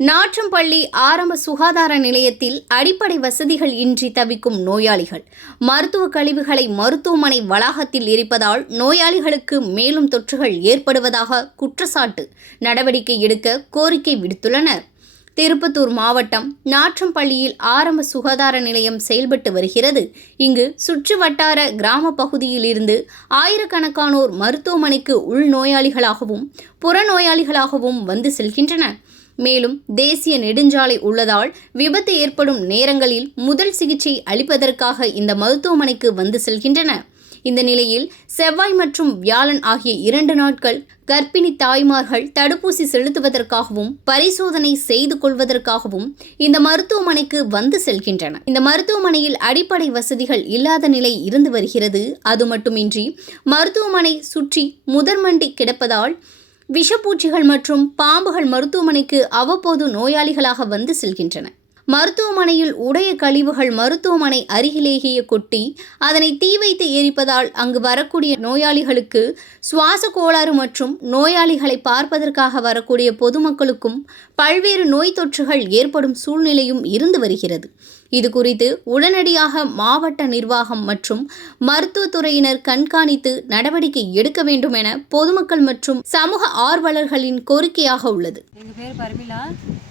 நாற்றம்பள்ளி ஆரம்ப சுகாதார நிலையத்தில் அடிப்படை வசதிகள் இன்றி தவிக்கும் நோயாளிகள். மருத்துவ கழிவுகளை மருத்துவமனை வளாகத்தில் எரிப்பதால் நோயாளிகளுக்கு மேலும் தொற்றுகள் ஏற்படுவதாக குற்றச்சாட்டு. நடவடிக்கை எடுக்க கோரிக்கை விடுத்துள்ளனர். திருப்பத்தூர் மாவட்டம் நாற்றம்பள்ளியில் ஆரம்ப சுகாதார நிலையம் செயல்பட்டு வருகிறது. இங்கு சுற்று வட்டார கிராம பகுதியில் இருந்து ஆயிரக்கணக்கானோர் மருத்துவமனைக்கு உள்நோயாளிகளாகவும் புறநோயாளிகளாகவும் வந்து செல்கின்றனர். மேலும் தேசிய நெடுஞ்சாலை உள்ளதால் விபத்து ஏற்படும் நேரங்களில் முதல் சிகிச்சை அளிப்பதற்காக இந்த மருத்துவமனைக்கு வந்து செல்கின்றனர். இந்த நிலையில் செவ்வாய் மற்றும் வியாழன் ஆகிய 2 நாட்கள் கர்ப்பிணி தாய்மார்கள் தடுப்பூசி செலுத்துவதற்காகவும் பரிசோதனை செய்து கொள்வதற்காகவும் இந்த மருத்துவமனைக்கு வந்து செல்கின்றனர். இந்த மருத்துவமனையில் அடிப்படை வசதிகள் இல்லாத நிலை இருந்து வருகிறது. அது மட்டுமின்றி மருத்துவமனை சுற்றி முதற்மண்டி கிடப்பதால் விஷப்பூச்சிகள் மற்றும் பாம்புகள் மருத்துவமனைக்கு அவ்வப்போது நோயாளிகளாக வந்து செல்கின்றன. மருத்துவமனையில் உடைய கழிவுகள் மருத்துவமனை அருகிலேயே கொட்டி அதனை தீ வைத்து எரிப்பதால் அங்கு வரக்கூடிய நோயாளிகளுக்கு சுவாச கோளாறு மற்றும் நோயாளிகளை பார்ப்பதற்காக வரக்கூடிய பொதுமக்களுக்கும் பல்வேறு நோய் தொற்றுகள் ஏற்படும் சூழ்நிலையும் இருந்து வருகிறது. இது குறித்து உடனடியாக மாவட்ட நிர்வாகம் மற்றும் மருத்துவத்துறையினர் கண்காணித்து நடவடிக்கை எடுக்க வேண்டும் என பொதுமக்கள் மற்றும் சமூக ஆர்வலர்களின் கோரிக்கையாக உள்ளது. எங்கள் பேர் பர்மிளா.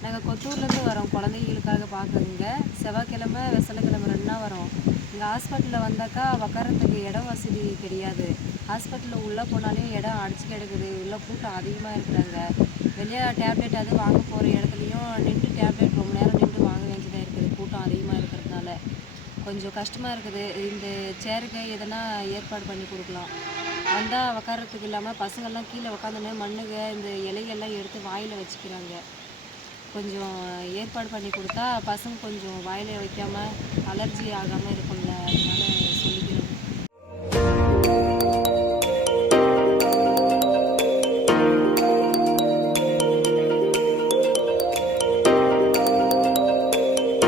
நாங்கள் கொத்தூர்லேருந்து வரோம். குழந்தைகளுக்காக பார்க்குறீங்க. செவ்வாய்க்கிழமை வெசலக்கிழமை 2 நாள் வரோம். இங்கே ஹாஸ்பிட்டலில் வந்தாக்கா உட்காரத்துக்கு இடம் வசதி கிடையாது. ஹாஸ்பிட்டலில் உள்ளே போனாலே இடம் அடிச்சு கிடக்குது. உள்ள கூட்டம் அதிகமாக இருக்கிறாங்க. வெளியே டேப்லெட் அது வாங்க போகிற இடத்துலையும் நின்று டேப்லெட் ரொம்ப நேரம் நின்று வாங்க வேண்டியதாக இருக்குது. கூட்டம் அதிகமாக இருக்கிறதுனால கொஞ்சம் கஷ்டமாக இருக்குது. இந்த சேருக்கு எதனா ஏற்பாடு பண்ணி கொடுக்கலாம். வந்தால் உட்காரத்துக்கு இல்லாமல் பசங்கள்லாம் கீழே உட்காந்துன்னு மண்ணுக இந்த இலைகள்லாம் எடுத்து வாயில் வச்சுக்கிறாங்க. கொஞ்சம் ஏற்பாடு பண்ணி கொடுத்தா பசங்க கொஞ்சம் வாயில் வைக்காமல் அலர்ஜி ஆகாமல் இருக்கும்ல, அதனால சொல்லிக்கிறேன்.